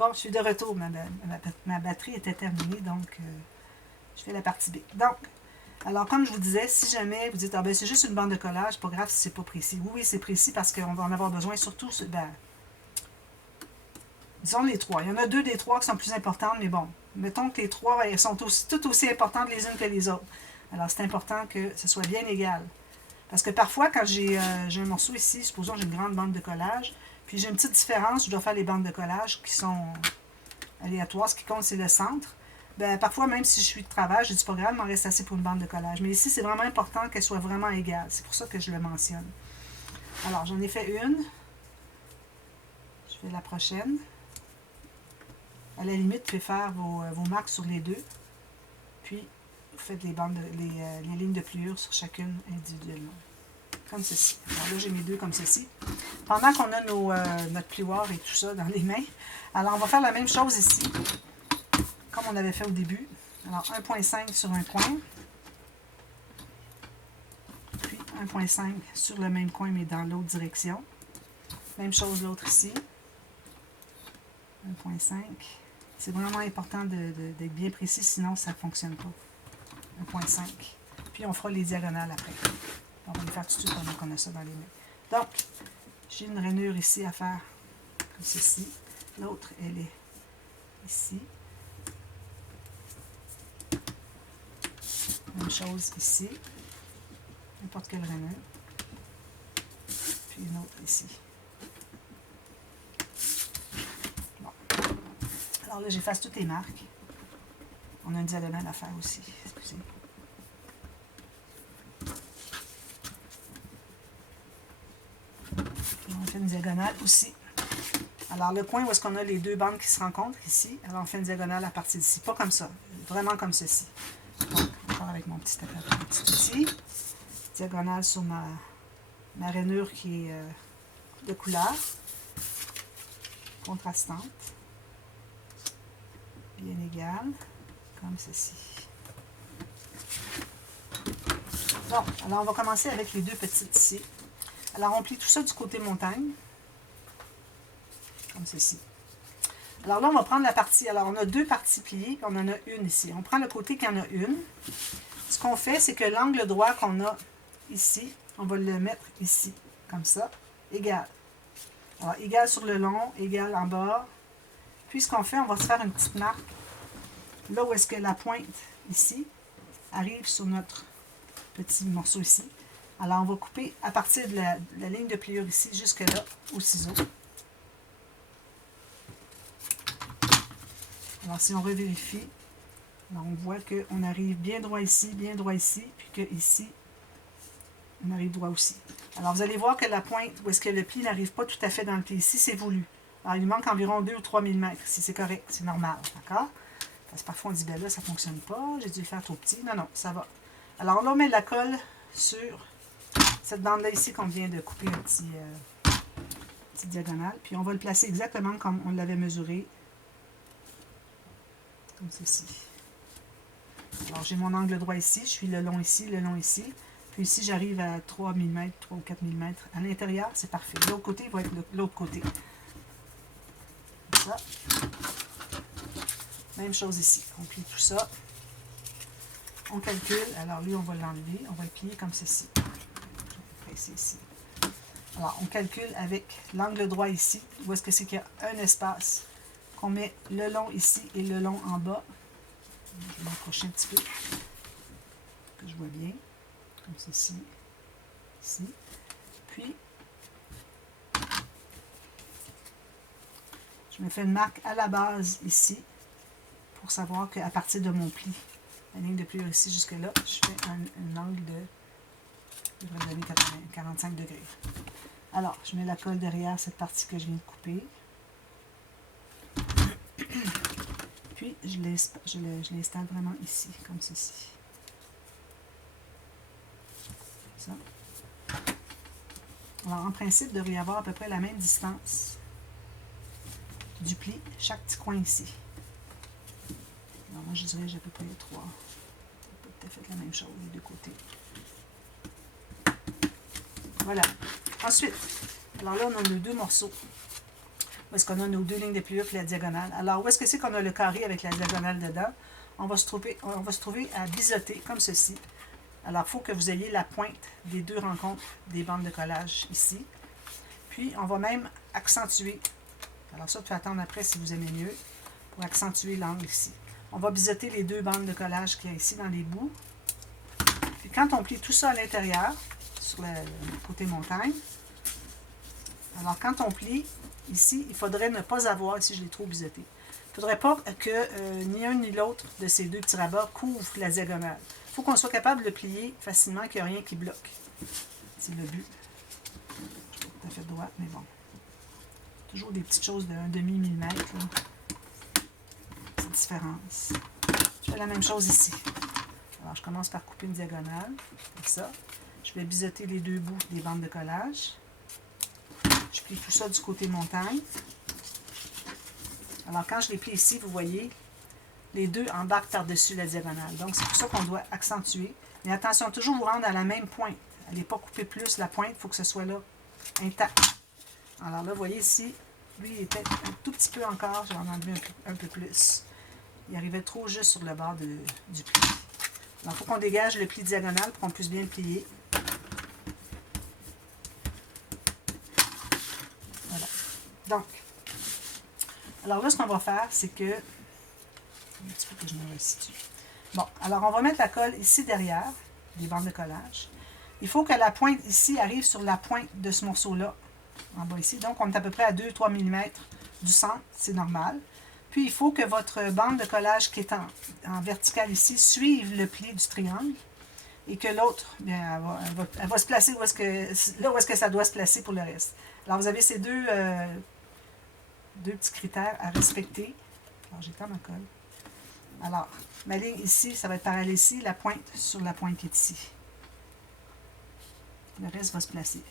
Bon, je suis de retour. Ma batterie était terminée, donc je fais la partie B. Donc, alors comme je vous disais, si jamais vous dites, ah ben c'est juste une bande de collage, pas grave si c'est pas précis. Oui, c'est précis parce qu'on va en avoir besoin, surtout, disons les trois. Il y en a 2 des 3 qui sont plus importantes, mais bon, mettons que les 3, elles sont toutes aussi importantes les unes que les autres. Alors, c'est important que ce soit bien égal. Parce que parfois, quand j'ai un morceau ici, supposons que j'ai une grande bande de collage, puis j'ai une petite différence, je dois faire les bandes de collage qui sont aléatoires. Ce qui compte, c'est le centre. Ben, parfois, même si je suis de travail, je dis pas grave, il m'en reste assez pour une bande de collage. Mais ici, c'est vraiment important qu'elle soit vraiment égale. C'est pour ça que je le mentionne. Alors, j'en ai fait une. Je fais la prochaine. À la limite, vous pouvez faire vos marques sur les deux. Puis, vous faites les lignes de pliure sur chacune individuellement. Comme ceci. Alors là, j'ai mes deux comme ceci. Pendant qu'on a notre plioir et tout ça dans les mains, alors on va faire la même chose ici, comme on avait fait au début. Alors 1.5 sur un coin, puis 1.5 sur le même coin, mais dans l'autre direction. Même chose l'autre ici. 1.5. C'est vraiment important d'être bien précis, sinon ça ne fonctionne pas. 1.5. Puis on fera les diagonales après. On va les faire tout de suite pendant qu'on a ça dans les mains. Donc, j'ai une rainure ici à faire, comme ceci. L'autre, elle est ici. Même chose ici. N'importe quelle rainure. Puis une autre ici. Bon. Alors là, j'efface toutes les marques. On a un diagonale à faire aussi. Excusez. On fait une diagonale aussi. Alors, le coin où est-ce qu'on a les deux bandes qui se rencontrent, ici, alors on fait une diagonale à partir d'ici. Pas comme ça, vraiment comme ceci. Donc, encore avec mon petit outil. Diagonale sur ma rainure qui est de couleur, contrastante, bien égale, comme ceci. Bon, alors on va commencer avec les deux petites ici. Alors, on plie tout ça du côté montagne, comme ceci. Alors là, on va prendre la partie. Alors, on a deux parties pliées, puis on en a une ici. On prend le côté qu'il y en a une. Ce qu'on fait, c'est que l'angle droit qu'on a ici, on va le mettre ici, comme ça, égal. Alors, égal sur le long, égal en bas. Puis, ce qu'on fait, on va se faire une petite marque. Là où est-ce que la pointe, ici, arrive sur notre petit morceau ici. Alors, on va couper à partir de la ligne de pliure ici, jusque là, au ciseau. Alors, si on revérifie, alors on voit qu'on arrive bien droit ici, puis qu'ici, on arrive droit aussi. Alors, vous allez voir que la pointe, où est-ce que le pli n'arrive pas tout à fait dans le pli ici, c'est voulu. Alors, il manque environ 2 ou 3 mm, si c'est correct, c'est normal, d'accord? Parce que parfois, on dit, ben là, ça ne fonctionne pas, j'ai dû le faire trop petit. Non, non, ça va. Alors là, on met de la colle sur cette bande-là ici qu'on vient de couper un petit diagonale. Puis, on va le placer exactement comme on l'avait mesuré. Comme ceci. Alors, j'ai mon angle droit ici, je suis le long ici. Puis ici, j'arrive à 3 mm, 3 ou 4 mm. À l'intérieur, c'est parfait. L'autre côté va être l'autre côté. Comme ça. Même chose ici. On plie tout ça. On calcule. Alors, lui, on va l'enlever. On va le plier comme ceci. Je vais presser ici. Alors, on calcule avec l'angle droit ici. Où est-ce que c'est qu'il y a un espace? On met le long ici et le long en bas. Je vais m'approcher un petit peu, que je vois bien, comme ceci, ici. Puis, je me fais une marque à la base ici, pour savoir qu'à partir de mon pli, la ligne de pliure ici jusque là, je fais un angle de, je vais donner 45 degrés. Alors, je mets la colle derrière cette partie que je viens de couper. Puis, je l'installe vraiment ici, comme ceci. Ça. Alors, en principe, il devrait y avoir à peu près la même distance du pli, chaque petit coin ici. Alors, moi, je dirais j'ai à peu près 3. C'est pas tout à fait la même chose, les deux côtés. Voilà. Ensuite, alors là, on a nos deux morceaux. où est-ce qu'on a nos deux lignes de pliure et la diagonale. Alors, où est-ce que c'est qu'on a le carré avec la diagonale dedans? On va se trouver à biseauter comme ceci. Alors, il faut que vous ayez la pointe des deux rencontres des bandes de collage ici. Puis, on va même accentuer. Alors, ça, tu peux attendre après si vous aimez mieux, pour accentuer l'angle ici. On va biseauter les deux bandes de collage qu'il y a ici dans les bouts. Puis, quand on plie tout ça à l'intérieur, sur le côté montagne, alors quand on plie, ici, il faudrait ne pas avoir, ici je l'ai trop biseauté, il ne faudrait pas que ni un ni l'autre de ces deux petits rabats couvre la diagonale. Il faut qu'on soit capable de le plier facilement, qu'il n'y a rien qui bloque. C'est le but. Je ne suis pas tout à fait droite, mais bon. Toujours des petites choses d'un demi-millimètre. Petite différence. Je fais la même chose ici. Alors, je commence par couper une diagonale, comme ça. Je vais biseauter les deux bouts des bandes de collage. Je plie tout ça du côté montagne. Alors, quand je les plie ici, vous voyez, les deux embarquent par-dessus la diagonale. Donc, c'est pour ça qu'on doit accentuer. Mais attention, toujours vous rendre à la même pointe. Allez pas couper plus la pointe, il faut que ce soit là, intact. Alors là, vous voyez ici, lui, il était un tout petit peu encore. Je vais en enlever un peu plus. Il arrivait trop juste sur le bord du pli. Alors, il faut qu'on dégage le pli diagonal pour qu'on puisse bien le plier. Voilà. Donc, alors là, ce qu'on va faire, c'est que... Un petit peu que je me resitue. Bon, alors on va mettre la colle ici derrière, les bandes de collage. Il faut que la pointe ici arrive sur la pointe de ce morceau-là, en bas ici. Donc, on est à peu près à 2-3 mm du centre, c'est normal. Puis, il faut que votre bande de collage qui est en verticale ici suive le pli du triangle et que l'autre, bien, elle va se placer où est-ce que ça doit se placer pour le reste. Alors, vous avez ces deux petits critères à respecter. Alors, j'étends ma colle. Alors, ma ligne ici, ça va être parallèle ici, la pointe sur la pointe qui est ici. Le reste va se placer.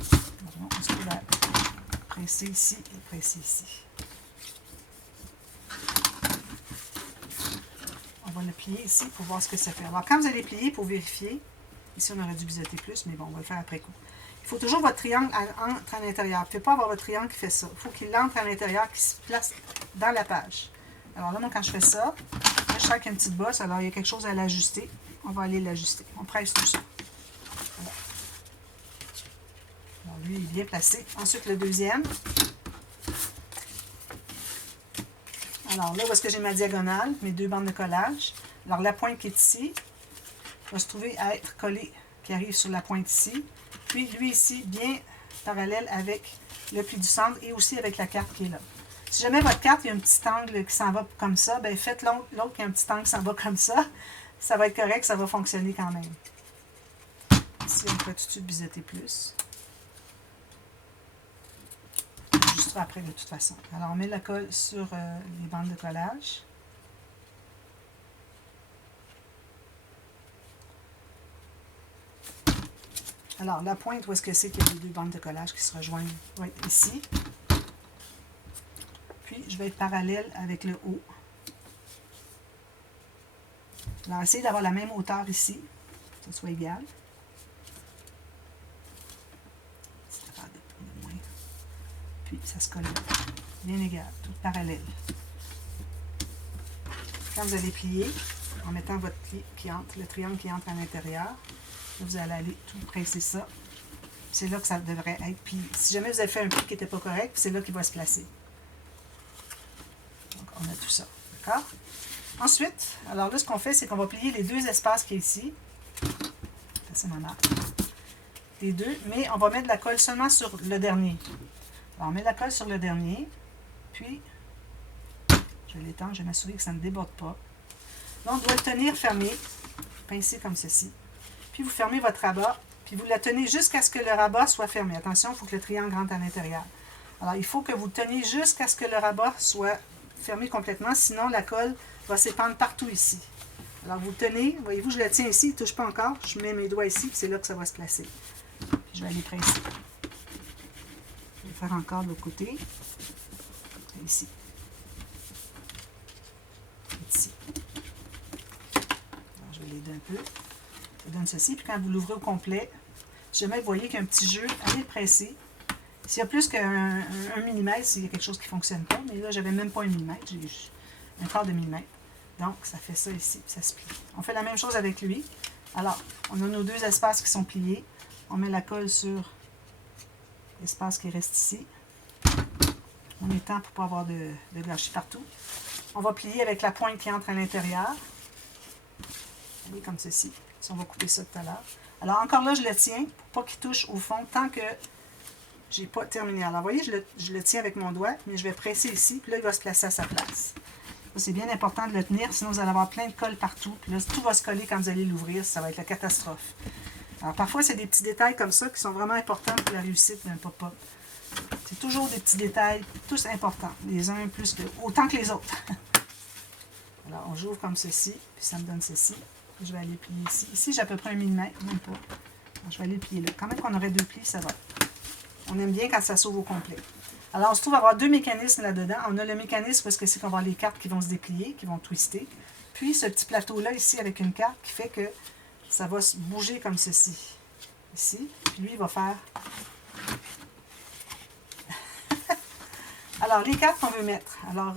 Alors, on se va presser ici et presser ici. On va le plier ici pour voir ce que ça fait. Alors, quand vous allez plier, pour vérifier, ici on aurait dû biseauter plus, mais bon, on va le faire après coup. Il faut toujours votre triangle entre à l'intérieur. Vous ne pouvez pas avoir votre triangle qui fait ça. Il faut qu'il entre à l'intérieur, qu'il se place dans la page. Alors là, moi, quand je fais ça, là, je sens qu'il y a une petite bosse, alors il y a quelque chose à l'ajuster. On va aller l'ajuster. On presse tout ça. Voilà. Alors lui, il est bien placé. Ensuite, le deuxième. Alors là, où est-ce que j'ai ma diagonale, mes deux bandes de collage. Alors la pointe qui est ici va se trouver à être collée, qui arrive sur la pointe ici. Puis lui ici, bien parallèle avec le pli du centre et aussi avec la carte qui est là. Si jamais votre carte, il y a un petit angle qui s'en va comme ça, bien faites l'autre qui a un petit angle qui s'en va comme ça. Ça va être correct, ça va fonctionner quand même. Ici, on peut tout de suite biseauter plus. On ajustera après de toute façon. Alors, on met la colle sur les bandes de collage. Alors, la pointe, où est-ce que c'est qu'il y a les deux bandes de collage qui se rejoignent? Va être ici. Puis, je vais être parallèle avec le haut. Alors, essayez d'avoir la même hauteur ici, que ce soit égal. Puis, ça se colle là. Bien égal, tout parallèle. Quand vous allez plier, en mettant votre pli qui entre, le triangle qui entre à l'intérieur, vous allez aller tout presser ça. C'est là que ça devrait être. Puis, si jamais vous avez fait un pli qui n'était pas correct, c'est là qu'il va se placer. Donc, on a tout ça. D'accord? Ensuite, alors là, ce qu'on fait, c'est qu'on va plier les deux espaces qui est ici. C'est ma marque. Les deux, mais on va mettre de la colle seulement sur le dernier. Alors, on met de la colle sur le dernier. Puis, je vais l'étendre, je vais m'assurer que ça ne déborde pas. Donc, on doit le tenir fermé, pincé comme ceci. Puis, vous fermez votre rabat, puis vous la tenez jusqu'à ce que le rabat soit fermé. Attention, il faut que le triangle rentre à l'intérieur. Alors, il faut que vous le teniez jusqu'à ce que le rabat soit fermé complètement, sinon la colle va s'épandre partout ici. Alors, vous le tenez, voyez-vous, je le tiens ici, il ne touche pas encore. Je mets mes doigts ici, puis c'est là que ça va se placer. Puis, je vais aller presser. Je vais faire encore de l'autre côté. Ici. Ici. Alors, je vais l'aider un peu. Je donne ceci, puis quand vous l'ouvrez au complet, si jamais vous voyez qu'il y a un petit jeu, allez le presser. S'il y a plus qu'un millimètre, s'il y a quelque chose qui ne fonctionne pas, mais là, j'avais même pas un millimètre, j'ai un quart de millimètre. Donc, ça fait ça ici, ça se plie. On fait la même chose avec lui. Alors, on a nos deux espaces qui sont pliés. On met la colle sur l'espace qui reste ici. On étend pour ne pas avoir de gâchis partout. On va plier avec la pointe qui entre à l'intérieur. Elle est comme ceci. Si on va couper ça tout à l'heure. Alors, encore là, je le tiens pour pas qu'il touche au fond tant que j'ai pas terminé. Alors, vous voyez, je le tiens avec mon doigt, mais je vais presser ici, puis là, il va se placer à sa place. C'est bien important de le tenir, sinon vous allez avoir plein de colle partout. Puis là, tout va se coller quand vous allez l'ouvrir, ça va être la catastrophe. Alors, parfois, c'est des petits détails comme ça qui sont vraiment importants pour la réussite d'un pop-up. C'est toujours des petits détails, tous importants, les uns plus que, autant que les autres. Alors, on j'ouvre comme ceci, puis ça me donne ceci. Je vais aller plier ici. Ici, j'ai à peu près 1 millimètre, même pas. Alors, je vais aller plier là. Quand même qu'on aurait 2 plis, ça va. On aime bien quand ça s'ouvre au complet. Alors, on se trouve à avoir 2 mécanismes là-dedans. On a le mécanisme parce que c'est qu'on va avoir les cartes qui vont se déplier, qui vont twister. Puis, ce petit plateau-là, ici, avec une carte qui fait que ça va se bouger comme ceci. Ici. Puis, lui, il va faire... Alors, les cartes qu'on veut mettre. Alors,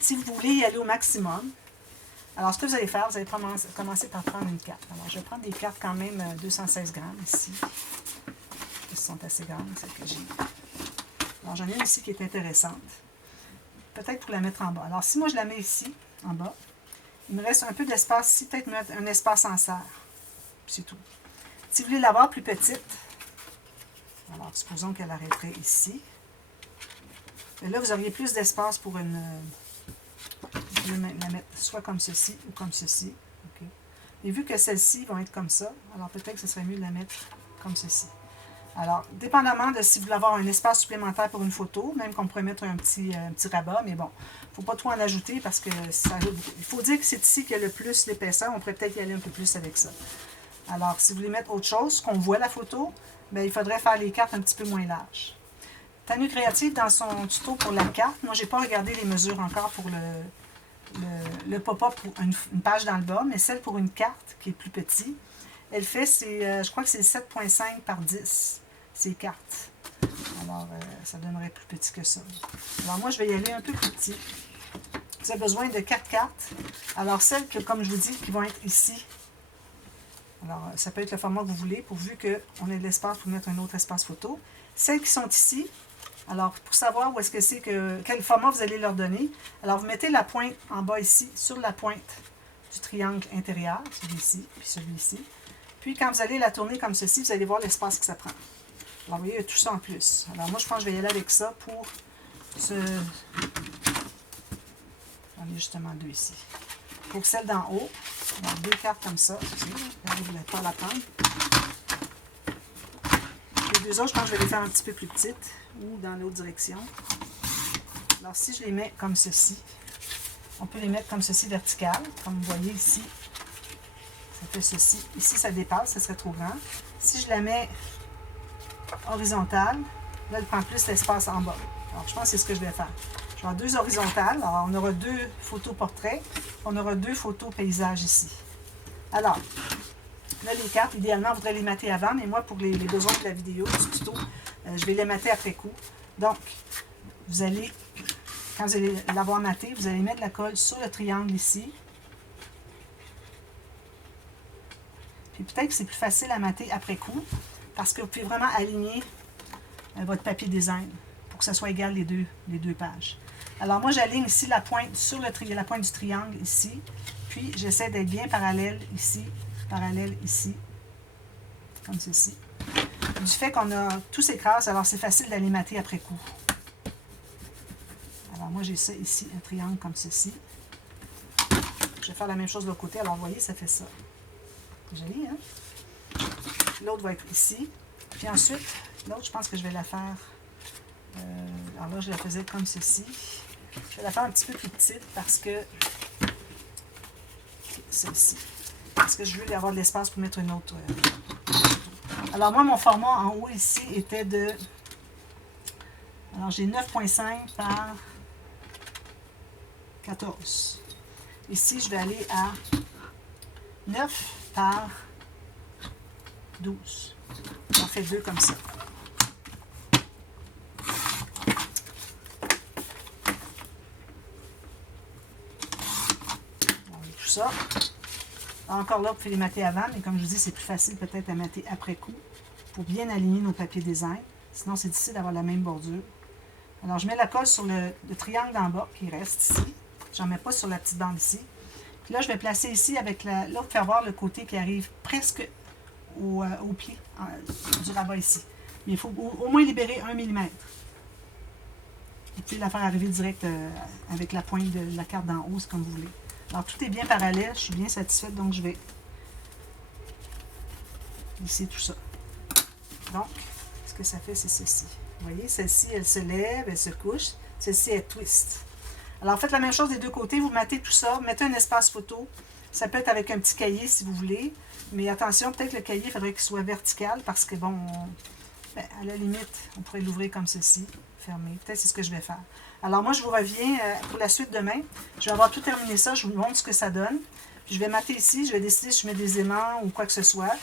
si vous voulez y aller au maximum, alors, ce que vous allez faire, vous allez commencer par prendre une carte. Alors, je vais prendre des cartes quand même 216 grammes ici. Elles sont assez grandes, celles que j'ai. Alors, j'en ai une ici qui est intéressante. Peut-être pour la mettre en bas. Alors, si moi, je la mets ici, en bas, il me reste un peu d'espace ici, peut-être mettre un espace en serre. C'est tout. Si vous voulez l'avoir plus petite, alors, supposons qu'elle arrêterait ici. Et là, vous auriez plus d'espace pour une... Je vais la mettre soit comme ceci ou comme ceci. Okay. Et vu que celles-ci vont être comme ça, alors peut-être que ce serait mieux de la mettre comme ceci. Alors, dépendamment de si vous voulez avoir un espace supplémentaire pour une photo, même qu'on pourrait mettre un petit rabat, mais bon, il ne faut pas trop en ajouter parce que ça ajoute beaucoup. Il faut dire que c'est ici qu'il y a le plus d'épaisseur, on pourrait peut-être y aller un peu plus avec ça. Alors, si vous voulez mettre autre chose, qu'on voit la photo, bien, il faudrait faire les cartes un petit peu moins larges. Tanu Créative, dans son tuto pour la carte, moi, je n'ai pas regardé les mesures encore pour le pop-up pour une page dans le bas, mais celle pour une carte qui est plus petite, elle fait, je crois que c'est 7,5 par 10, ces cartes. Alors, ça donnerait plus petit que ça. Alors, moi, je vais y aller un peu plus petit. Vous avez besoin de 4 cartes. Alors, celles que, comme je vous dis, qui vont être ici. Alors, ça peut être le format que vous voulez, pourvu qu'on ait de l'espace pour mettre un autre espace photo. Celles qui sont ici, alors, pour savoir où est-ce que c'est quel format vous allez leur donner, alors vous mettez la pointe en bas ici, sur la pointe du triangle intérieur, celui-ci, puis celui-ci. Puis, quand vous allez la tourner comme ceci, vous allez voir l'espace que ça prend. Alors, vous voyez, il y a tout ça en plus. Alors, moi, je pense que je vais y aller avec ça pour ce... J'en ai justement 2 ici. Pour celle d'en haut, alors 2 cartes comme ça. Regardez, vous n'allez pas la prendre. Les 2 autres, je pense que je vais les faire un petit peu plus petites ou dans l'autre direction. Alors, si je les mets comme ceci, on peut les mettre comme ceci vertical. Comme vous voyez ici, ça fait ceci. Ici, ça dépasse, ça serait trop grand. Si je la mets horizontale, là, elle prend plus l'espace en bas. Alors, je pense que c'est ce que je vais faire. Je vais avoir 2 horizontales. Alors, on aura 2 photos portraits. On aura 2 photos paysages ici. Alors, là, les cartes, idéalement, on voudrait les mater avant, mais moi, pour les besoins de la vidéo, du tuto, je vais les mater après coup. Donc, vous allez, quand vous allez l'avoir maté, vous allez mettre la colle sur le triangle ici. Puis peut-être que c'est plus facile à mater après coup, parce que vous pouvez vraiment aligner votre papier design pour que ça soit égal les deux pages. Alors moi, j'aligne ici la pointe sur la pointe du triangle ici, puis j'essaie d'être bien parallèle ici, comme ceci. Du fait qu'on a tous ces traces, alors c'est facile d'aller mater après coup. Alors moi, j'ai ça ici, un triangle comme ceci. Je vais faire la même chose de l'autre côté. Alors vous voyez, ça fait ça. C'est joli, hein? L'autre va être ici. Puis ensuite, l'autre, je pense que je vais la faire... alors là, je la faisais comme ceci. Je vais la faire un petit peu plus petite parce que... Celle-ci. Parce que je veux avoir de l'espace pour mettre une autre... Alors moi, mon format en haut ici était de... Alors j'ai 9,5 par 14. Ici, je vais aller à 9 par 12. J'en fais 2 comme ça. ça. Encore là, vous pouvez les mater avant, mais comme je vous dis, c'est plus facile peut-être à mater après coup pour bien aligner nos papiers design. Sinon, c'est difficile d'avoir la même bordure. Alors, je mets la colle sur le triangle d'en bas qui reste ici. J'en mets pas sur la petite bande ici. Puis là, je vais placer ici avec l'autre pour faire voir le côté qui arrive presque au pli du rabat ici. Mais il faut au moins libérer 1 mm. Vous pouvez la faire arriver direct avec la pointe de la carte d'en haut, c'est comme vous voulez. Alors, tout est bien parallèle. Je suis bien satisfaite, donc je vais lisser tout ça. Donc, ce que ça fait, c'est ceci. Vous voyez, celle-ci, elle se lève, elle se couche. Celle-ci, elle twist. Alors, faites la même chose des deux côtés. Vous mettez tout ça. Mettez un espace photo. Ça peut être avec un petit cahier, si vous voulez. Mais attention, peut-être le cahier, il faudrait qu'il soit vertical parce que, bon, à la limite, on pourrait l'ouvrir comme ceci, fermé. Peut-être c'est ce que je vais faire. Alors, moi, je vous reviens pour la suite demain. Je vais avoir tout terminé ça. Je vous montre ce que ça donne. Puis, je vais mater ici. Je vais décider si je mets des aimants ou quoi que ce soit.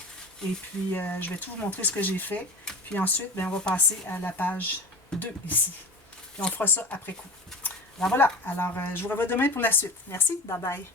Et puis, je vais tout vous montrer ce que j'ai fait. Puis ensuite, bien, on va passer à la page 2 ici. Puis on fera ça après coup. Alors voilà. Alors, je vous revois demain pour la suite. Merci. Bye bye.